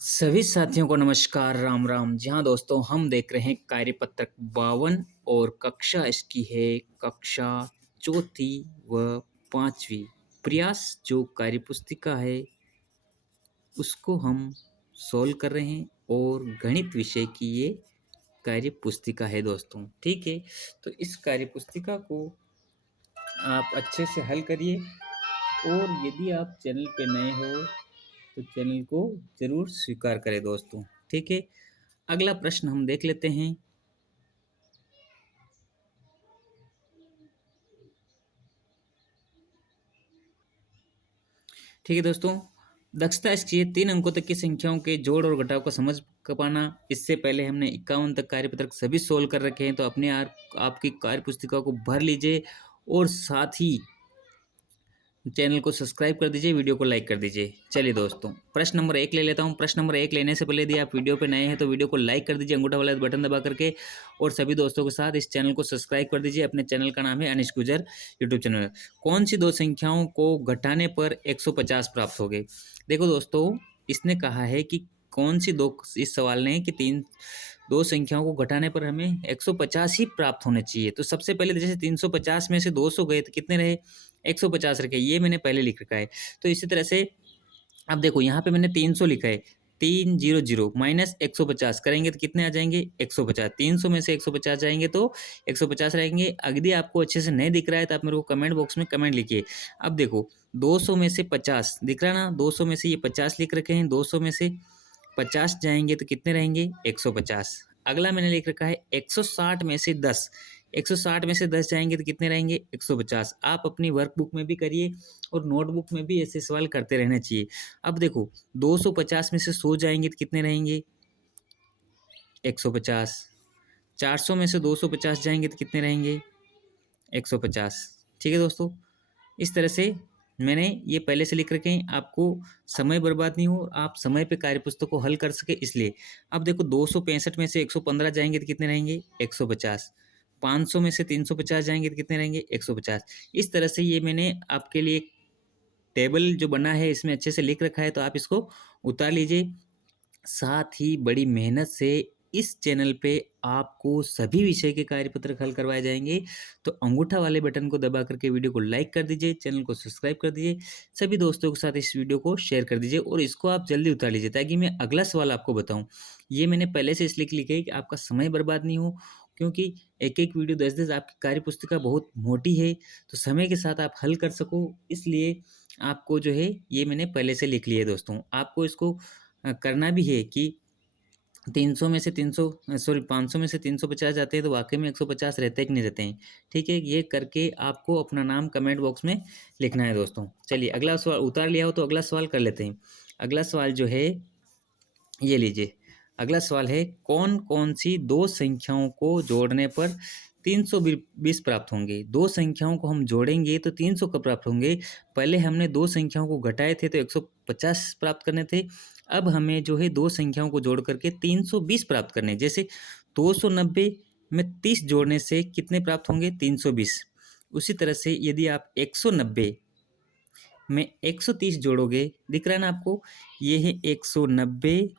सभी साथियों को नमस्कार राम राम। जी हाँ दोस्तों, हम देख रहे हैं कार्यपत्रक 52 और कक्षा इसकी है कक्षा चौथी व पांचवी। प्रयास जो कार्यपुस्तिका है उसको हम सॉल्व कर रहे हैं और गणित विषय की ये कार्यपुस्तिका है दोस्तों। ठीक है, तो इस कार्यपुस्तिका को आप अच्छे से हल करिए और यदि आप चैनल पे नए हो तो चैनल को जरूर स्वीकार करें दोस्तों। ठीक है, अगला प्रश्न हम देख लेते हैं। ठीक है दोस्तों, दक्षता इसकी है 3 अंकों तक की संख्याओं के जोड़ और घटाव को समझ कर पाना। इससे पहले हमने 51 तक कार्यपत्रक सभी सोल्व कर रखे हैं, तो अपने आपकी कार्य पुस्तिका को भर लीजिए और साथ ही चैनल को सब्सक्राइब कर दीजिए, वीडियो को लाइक कर दीजिए। चलिए दोस्तों, प्रश्न नंबर 1 ले लेता हूँ। प्रश्न नंबर 1 लेने से पहले यदि आप वीडियो पे नए हैं तो वीडियो को लाइक कर दीजिए अंगूठा वाला बटन दबा करके, और सभी दोस्तों के साथ इस चैनल को सब्सक्राइब कर दीजिए। अपने चैनल का नाम है अनिश गुजर यूट्यूब चैनल। कौन सी दो संख्याओं को घटाने पर 150 प्राप्त हो गए? देखो दोस्तों, इसने कहा है कि कौन सी दो, इस सवाल ने कि दो संख्याओं को घटाने पर हमें 150 ही प्राप्त होने चाहिए। तो सबसे पहले जैसे 350 में से 200 गए तो कितने रहे? 150 रखे, ये मैंने पहले लिख रखा है। तो इसी तरह से अब देखो, यहाँ पे मैंने 300 लिखा है, 300 माइनस 150 करेंगे तो कितने आ जाएंगे? 150। 300 में से 150 जाएंगे तो 150 रहेंगे। यदि आपको अच्छे से नहीं दिख रहा है तो आप मेरे को कमेंट बॉक्स में कमेंट लिखिए। अब देखो, 200 में से 50 दिख रहा है ना, 200 में से ये 50 लिख रखे हैं, 200 में से 50 जाएंगे तो कितने रहेंगे? 150। अगला मैंने लिख रखा है 160 में से 10, 160 में से 10 जाएंगे तो कितने रहेंगे? 150। आप अपनी वर्कबुक में भी करिए और नोटबुक में भी ऐसे सवाल करते रहना चाहिए। अब देखो, 250 में से 100 जाएंगे तो कितने रहेंगे? 150। 400 में से 250 जाएंगे तो कितने रहेंगे? 150। ठीक है दोस्तों, इस तरह से मैंने ये पहले से लिख रखे हैं, आपको समय बर्बाद नहीं हो, आप समय पे कार्यपुस्तक को हल कर सके इसलिए। अब देखो, 265 में से 115 जाएंगे तो कितने रहेंगे? 150। 500 में से 350 जाएंगे तो कितने रहेंगे? 150। इस तरह से ये मैंने आपके लिए एक टेबल जो बना है इसमें अच्छे से लिख रखा है, तो आप इसको उतार लीजिए। साथ ही बड़ी मेहनत से इस चैनल पे आपको सभी विषय के कार्यपत्र हल करवाए जाएंगे। तो अंगूठा वाले बटन को दबा करके वीडियो को लाइक कर दीजिए, चैनल को सब्सक्राइब कर दीजिए, सभी दोस्तों के साथ इस वीडियो को शेयर कर दीजिए और इसको आप जल्दी उतार लीजिए ताकि मैं अगला सवाल आपको बताऊं। ये मैंने पहले से इसलिए लिखे है कि आपका समय बर्बाद नहीं हो, क्योंकि एक एक वीडियो 10-10 आपकी कार्य पुस्तिका बहुत मोटी है, तो समय के साथ आप हल कर सको, इसलिए आपको जो है ये मैंने पहले से लिख लिया है दोस्तों। आपको इसको करना भी है कि 300 में से 300 सॉरी 500 में से 350 जाते हैं तो वाकई में 150 रहते हैं कि नहीं रहते हैं। ठीक है, ये करके आपको अपना नाम कमेंट बॉक्स में लिखना है दोस्तों। चलिए, अगला सवाल उतार लिया हो तो अगला सवाल कर लेते हैं। अगला सवाल जो है ये लीजिए। अगला सवाल है, कौन कौन सी दो संख्याओं को जोड़ने पर 320 प्राप्त होंगे? दो संख्याओं को हम जोड़ेंगे तो 300 कब प्राप्त होंगे? पहले हमने दो संख्याओं को घटाए थे तो 150 प्राप्त करने थे। अब हमें जो है दो संख्याओं को जोड़ करके 320 प्राप्त करने हैं। जैसे 290 में 30 जोड़ने से कितने प्राप्त होंगे? 320। उसी तरह से यदि आप 190 में 130 जोड़ोगे, दिख रहा है ना आपको, ये है 190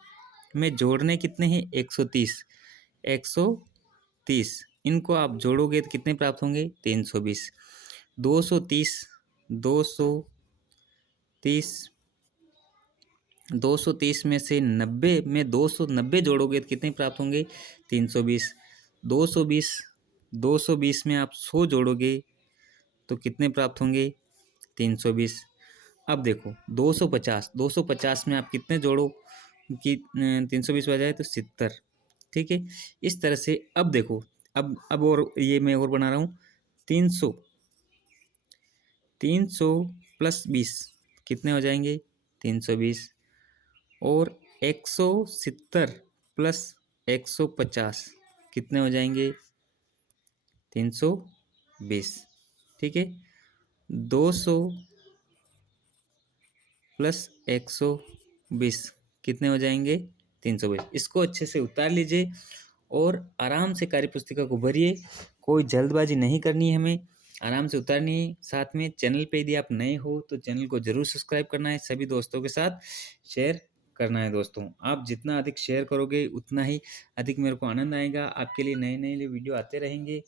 में जोड़ने कितने हैं? 130। 130 इनको आप जोड़ोगे तो कितने प्राप्त होंगे? 320। 230 230 230 में से 90 में 290 जोड़ोगे तो कितने प्राप्त होंगे? 320। 220 220 में आप 100 जोड़ोगे तो कितने प्राप्त होंगे? 320। अब देखो, 250 में आप कितने जोड़ो कि 320 बजाए तो 70। ठीक है, इस तरह से अब देखो, अब और ये मैं और बना रहा हूँ। 300 300 प्लस 20 कितने हो जाएंगे? 320। और 170 प्लस 150 कितने हो जाएंगे? 320। ठीक है, 200 प्लस 120 कितने हो जाएंगे? 320। इसको अच्छे से उतार लीजिए और आराम से कार्यपुस्तिका को भरिए। कोई जल्दबाजी नहीं करनी है, हमें आराम से उतारनी है। साथ में चैनल पे यदि आप नए हो तो चैनल को जरूर सब्सक्राइब करना है, सभी दोस्तों के साथ शेयर करना है दोस्तों। आप जितना अधिक शेयर करोगे उतना ही अधिक मेरे को आनंद आएगा। आपके लिए नए नए वीडियो आते रहेंगे।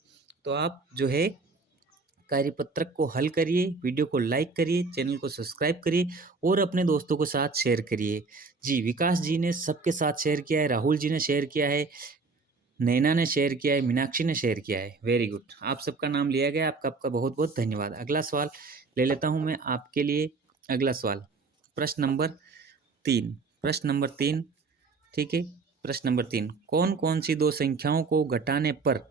तो आप जो है कार्यपत्रक को हल करिए, वीडियो को लाइक करिए, चैनल को सब्सक्राइब करिए और अपने दोस्तों के साथ शेयर करिए। जी, विकास जी ने सबके साथ शेयर किया है, राहुल जी ने शेयर किया है, नैना ने शेयर किया है, मीनाक्षी ने शेयर किया है। वेरी गुड, आप सबका नाम लिया गया, आपका आपका बहुत बहुत धन्यवाद। अगला सवाल ले लेता हूँ मैं आपके लिए। अगला सवाल प्रश्न नंबर 3। प्रश्न नंबर 3, ठीक है। प्रश्न नंबर 3, कौन कौन सी दो संख्याओं को घटाने पर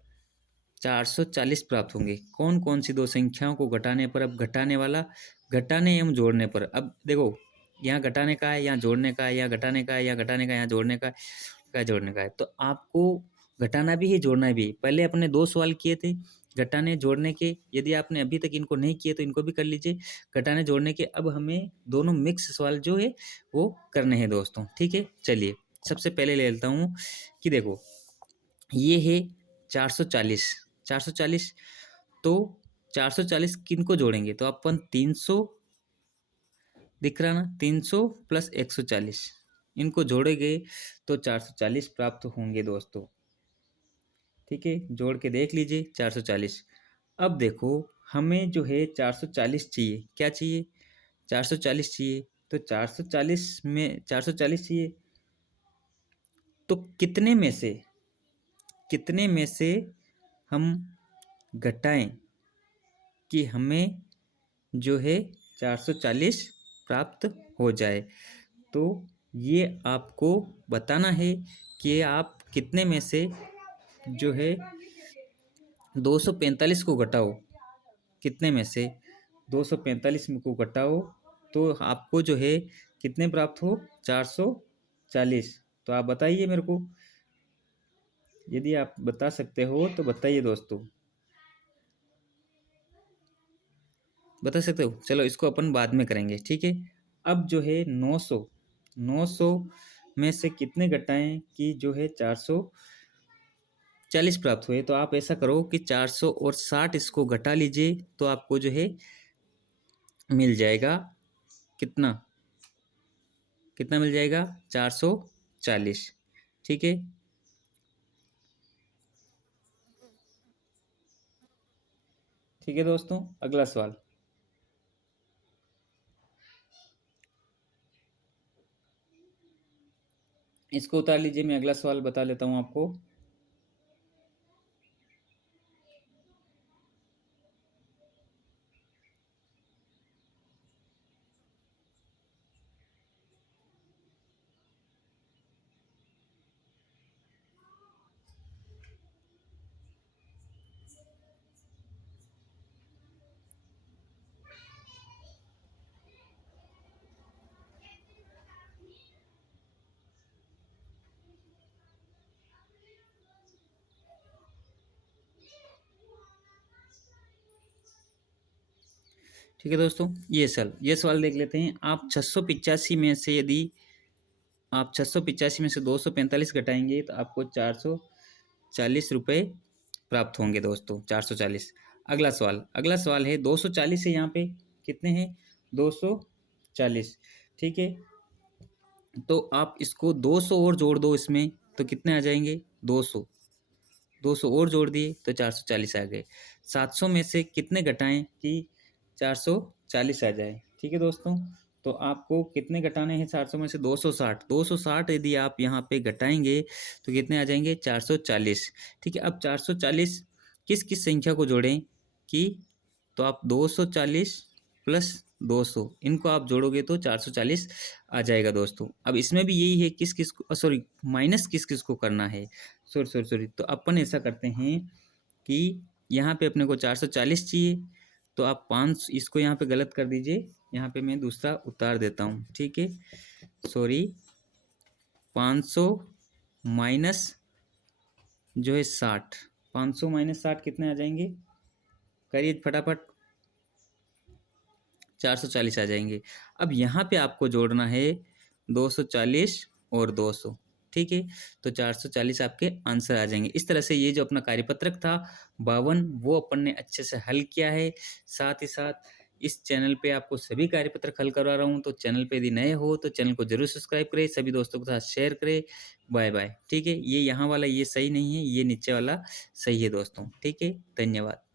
440 प्राप्त होंगे? कौन कौन सी दो संख्याओं को घटाने पर, अब घटाने वाला, घटाने एवं जोड़ने पर। अब देखो, यहाँ घटाने का है, यहाँ जोड़ने का है, यहाँ घटाने का है, यहाँ घटाने का है, यहाँ जोड़ने का है, जोड़ने का है। तो आपको घटाना भी है, जोड़ना भी है। पहले अपने 2 सवाल किए थे घटाने जोड़ने के। यदि आपने अभी तक इनको नहीं किए तो इनको भी कर लीजिए, घटाने जोड़ने के। अब हमें दोनों मिक्स सवाल जो है वो करने हैं दोस्तों, ठीक है। चलिए सबसे पहले ले लेता हूँ कि देखो, ये है 440। 440, तो 440 किन को जोड़ेंगे? तो अपन 300, दिख रहा ना, 300 प्लस 140, इनको जोड़ेंगे तो 440 प्राप्त होंगे दोस्तों, ठीक है। जोड़ के देख लीजिए 440। अब देखो, हमें जो है 440 चाहिए। क्या चाहिए? 440 चाहिए। तो 440 में 440 चाहिए, तो कितने में से हम घटाएं कि हमें जो है 440 प्राप्त हो जाए? तो ये आपको बताना है कि आप कितने में से जो है 245 को घटाओ। कितने में से 245 को घटाओ तो आपको जो है कितने प्राप्त हो? 440। तो आप बताइए मेरे को, यदि आप बता सकते हो तो बताइए दोस्तों, बता सकते हो? चलो इसको अपन बाद में करेंगे, ठीक है। अब जो है 900 में से कितने घटाएं कि जो है 440 प्राप्त हुए? तो आप ऐसा करो कि 460 इसको घटा लीजिए, तो आपको जो है मिल जाएगा कितना? कितना मिल जाएगा? 440, ठीक है। ठीक है दोस्तों, अगला सवाल। इसको उतार लीजिए, मैं अगला सवाल बता लेता हूँ आपको। ठीक है दोस्तों, ये सवाल देख लेते हैं। आप 685 में से, यदि आप 685 में से 245 घटाएंगे तो आपको 440 रुपये प्राप्त होंगे दोस्तों, 440। अगला सवाल है 240 है, यहाँ पे कितने हैं? 240, ठीक है। तो आप इसको 200 और जोड़ दो इसमें, तो कितने आ जाएंगे? 200। 200 और जोड़ दिए तो 440 आ गए। 700 में से कितने घटाएं कि 440 आ जाए? ठीक है दोस्तों, तो आपको कितने घटाने हैं 400 में से? 260। 260 यदि आप यहाँ पे घटाएंगे तो कितने आ जाएंगे? 440, ठीक है। अब 440 किस किस संख्या को जोड़ें कि, तो आप 240 प्लस 200 इनको आप जोड़ोगे तो 440 आ जाएगा दोस्तों। अब इसमें भी यही है, किस किस को, सॉरी, माइनस किस किस को करना है, सॉरी। तो अपन ऐसा करते हैं कि यहाँ पे अपने को 440 चाहिए, तो आप 5, इसको यहाँ पे गलत कर दीजिए, यहाँ पे मैं दूसरा उतार देता हूँ, ठीक है। सॉरी, 500 माइनस जो है 60, 500 माइनस 60 कितने आ जाएंगे? करिए फटाफट, 440 आ जाएंगे। अब यहाँ पे आपको जोड़ना है 240 और 200, ठीक है। तो 440 आपके आंसर आ जाएंगे। इस तरह से ये जो अपना कार्यपत्रक था 52, वो अपन ने अच्छे से हल किया है। साथ ही साथ इस चैनल पे आपको सभी कार्यपत्र हल करवा रहा हूँ। तो चैनल पे यदि नए हो तो चैनल को ज़रूर सब्सक्राइब करें, सभी दोस्तों के साथ शेयर करें। Bye bye. ठीक है, ये यहाँ वाला ये सही नहीं है, ये नीचे वाला सही है दोस्तों। ठीक है, धन्यवाद।